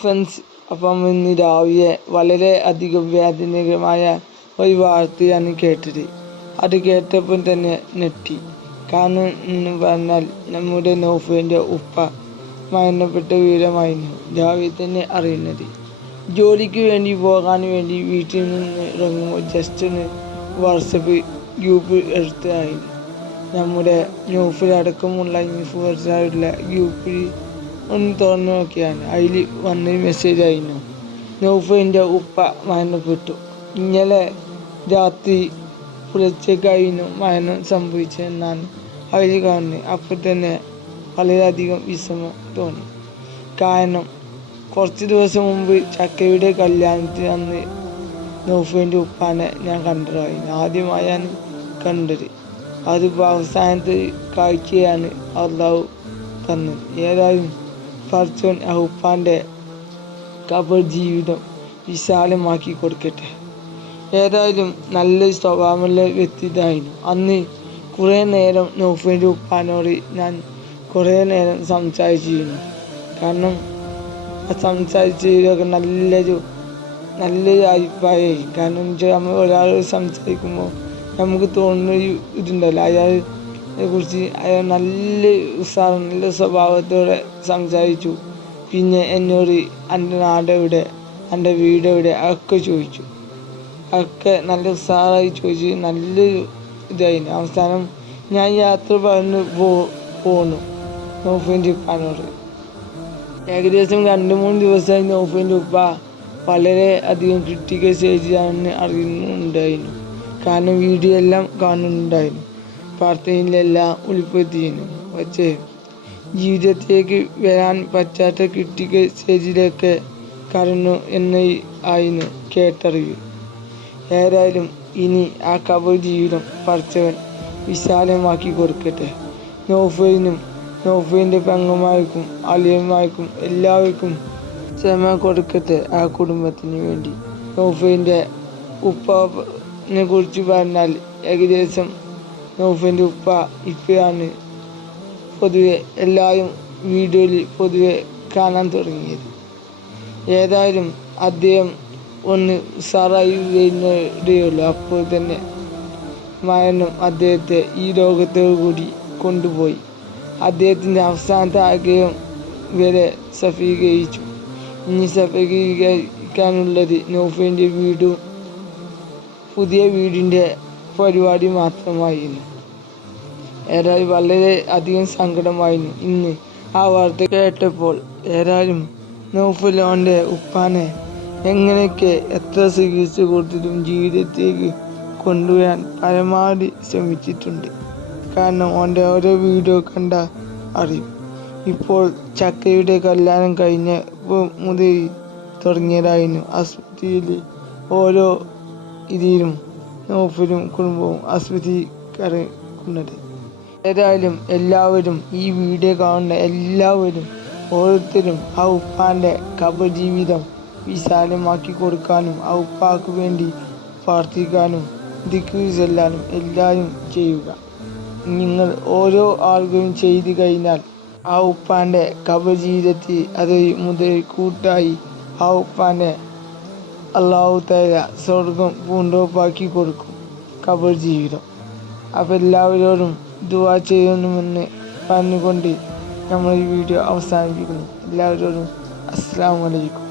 Friends, അപ്പം ഇന്ന് രാവിലെ വളരെ അധികം വേദനകരമായ ഒരു വാർത്തയാണ് കേട്ടത്. അത് കേട്ടപ്പോൾ തന്നെ ഞെട്ടി. കാരണം എന്ന് പറഞ്ഞാൽ നമ്മുടെ നൗഫലിൻ്റെ ഉപ്പ മരണപ്പെട്ട വിവരമായിരുന്നു രാവിലെ തന്നെ അറിയുന്നത്. ജോലിക്ക് വേണ്ടി പോകാൻ വേണ്ടി വീട്ടിൽ നിന്ന് ഇറങ്ങുമ്പോൾ ജസ്റ്റ് ഒന്ന് വാട്സപ്പ് ഗ്രൂപ്പ് എടുത്തതായിരുന്നു. നമ്മുടെ നൗഫൽ അടക്കമുള്ള ഇൻഫ്ലുവൻസറുള്ള ഗ്രൂപ്പിൽ ഒന്ന് തുറന്നു നോക്കിയാണ് അതിൽ വന്നൊരു മെസ്സേജ് ആയിരുന്നു, നൗഫലിൻ്റെ ഉപ്പ മരണപ്പെട്ടു. ഇന്നലെ രാത്രി പുലർച്ചയ്ക്കായിരുന്നു മരണം സംഭവിച്ചതെന്നാണ് അതിൽ കാണുന്നത്. അപ്പോൾ തന്നെ വളരെയധികം വിഷമം തോന്നി. കാരണം കുറച്ച് ദിവസം മുമ്പ് ചക്കയുടെ കല്യാണത്തിന് അന്ന് നൗഫലിൻ്റെ ഉപ്പാനെ ഞാൻ കണ്ടതായിരുന്നു. ആദ്യമായാണ് കണ്ടത്. അതിപ്പോൾ അവസാനത്തെ കാഴ്ചയാണ് അള്ളാഹു തന്നത്. ഏതായാലും പടച്ചോൻ ആ ഉപ്പാൻ്റെ ഖബർ ജീവിതം വിശാലമാക്കി കൊടുക്കട്ടെ. ഏതായാലും നല്ലൊരു സ്വഭാവമുള്ള വ്യക്തിയായിരുന്നു. അന്ന് കുറേ നേരം നൗഫലിൻ്റെ ഉപ്പാനോട് ഞാൻ കുറേ നേരം സംസാരിച്ചിരുന്നു. കാരണം സംസാരിച്ചതിലൊക്കെ നല്ലൊരു അഭിപ്രായമായി. കാരണം നമ്മൾ ഒരാളോട് സംസാരിക്കുമ്പോൾ നമുക്ക് തോന്നുന്നൊരു ഇതുണ്ടല്ലോ, അയാളെ കുറിച്ച് അയാൾ നല്ല ഉത്സാഹം നല്ല സ്വഭാവത്തോടെ സംസാരിച്ചു. പിന്നെ എന്നോട് എൻ്റെ നാടെവിടെ, എൻ്റെ വീടെവിടെ അതൊക്കെ ചോദിച്ചു. അതൊക്കെ നല്ല ഉത്സാഹമായി ചോദിച്ച് നല്ലൊരു ഇതായിരുന്നു. അവസാനം ഞാൻ യാത്ര പറഞ്ഞ് പോന്നു നൗഫലിൻ്റെ ഉപ്പാനോട്. ഏകദേശം 2-3 ദിവസമായി നൗഫലിൻ്റെ ഉപ്പ വളരെ അധികം ക്രിട്ടിക്കൽ സ്റ്റേജിലാണെന്ന് അറിയുന്നുണ്ടായിരുന്നു. കാരണം വീഡിയോ എല്ലാം കാണുന്നുണ്ടായിരുന്നു, പ്രാർത്ഥനയിലെല്ലാം ഉൾപ്പെടുത്തിയിരുന്നു. പക്ഷേ ജീവിതത്തിലേക്ക് വരാൻ പറ്റാത്ത ക്രിട്ടിക്കൽ സ്റ്റേജിലേക്ക് കടന്നു എന്നായിരുന്നു കേട്ടറിവ്. ഏതായാലും ഇനി ആ ഖബർ ജീവിതം പടച്ചവൻ വിശാലമാക്കി കൊടുക്കട്ടെ. നൗഫലിനും നൗഫലിൻ്റെ പെങ്ങന്മാർക്കും അളിയന്മാർക്കും എല്ലാവർക്കും ക്ഷമ കൊടുക്കട്ടെ ആ കുടുംബത്തിന് വേണ്ടി. നൗഫലിൻ്റെ ഉപ്പനെ കുറിച്ച് പറഞ്ഞാൽ ഏകദേശം നൗഫലിൻ്റെ ഉപ്പ ഇപ്പോഴാണ് പൊതുവെ എല്ലാവരും വീഡിയോയിൽ പൊതുവെ കാണാൻ തുടങ്ങിയത്. ഏതായാലും അദ്ദേഹം ഒന്ന് ഉഷാറായി വരുന്നതേയുള്ളൂ. അപ്പോൾ തന്നെ മരണം അദ്ദേഹത്തെ ഈ ലോകത്തോടു കൂടി കൊണ്ടുപോയി. അദ്ദേഹത്തിൻ്റെ അവസാനത്തെ ആഗ്രഹം വരെ സഫലീകരിച്ചു. ഇനി സഫലീകരിക്കാനുള്ളത് നൗഫലിൻ്റെ വീടും പുതിയ വീടിൻ്റെ പരിപാടി മാത്രമായിരുന്നു. ഏതായാലും വളരെ അധികം സങ്കടമായിരുന്നു ഇന്ന് ആ വാർത്ത കേട്ടപ്പോൾ. ഏതായാലും നൗഫൽ അവൻ്റെ ഉപ്പാനെ എങ്ങനെയൊക്കെ എത്ര ചികിത്സ കൊടുത്തിട്ടും ജീവിതത്തിലേക്ക് കൊണ്ടുവരാൻ പരമാവധി ശ്രമിച്ചിട്ടുണ്ട്. കാരണം അവൻ്റെ ഓരോ വീഡിയോ കണ്ട അറിയും. ഇപ്പോൾ ചക്കയുടെ കല്യാണം കഴിഞ്ഞ മുതൽ തുടങ്ങിയതായിരുന്നു ആസ്പത്രിയിൽ ഓരോ ഇതിലും നൗഫലും കുടുംബവും ആസ്പത്രി കടക്കുന്നത്. ഏതായാലും എല്ലാവരും ഈ വീഡിയോ കാണുന്ന എല്ലാവരും ഓരോരുത്തരും ആ ഉപ്പാൻ്റെ ഖബർ ജീവിതം വിശാലമാക്കി കൊടുക്കാനും ആ ഉപ്പാക്ക് വേണ്ടി പ്രാർത്ഥിക്കാനും ദിക്ർ ചൊല്ലാനും എല്ലാവരും ചെയ്യുക. നിങ്ങൾ ഓരോ ആളുകളും ചെയ്തു കഴിഞ്ഞാൽ ആ ഉപ്പാൻ്റെ ഖബർ ജീവിതത്തിൽ അത് മുതൽ കൂട്ടായി ആ ഉപ്പാൻ്റെ അല്ലാഹു തആല സ്വർഗം പൂന്തോപ്പാക്കി കൊടുക്കും ഖബർ ജീവിതം. അപ്പോൾ എല്ലാവരോടും ദുആ ചെയ്യണമെന്ന് പറഞ്ഞുകൊണ്ട് നമ്മൾ ഈ വീഡിയോ അവസാനിപ്പിക്കുന്നു. എല്ലാവരോടും അസ്സലാമു അലൈക്കും.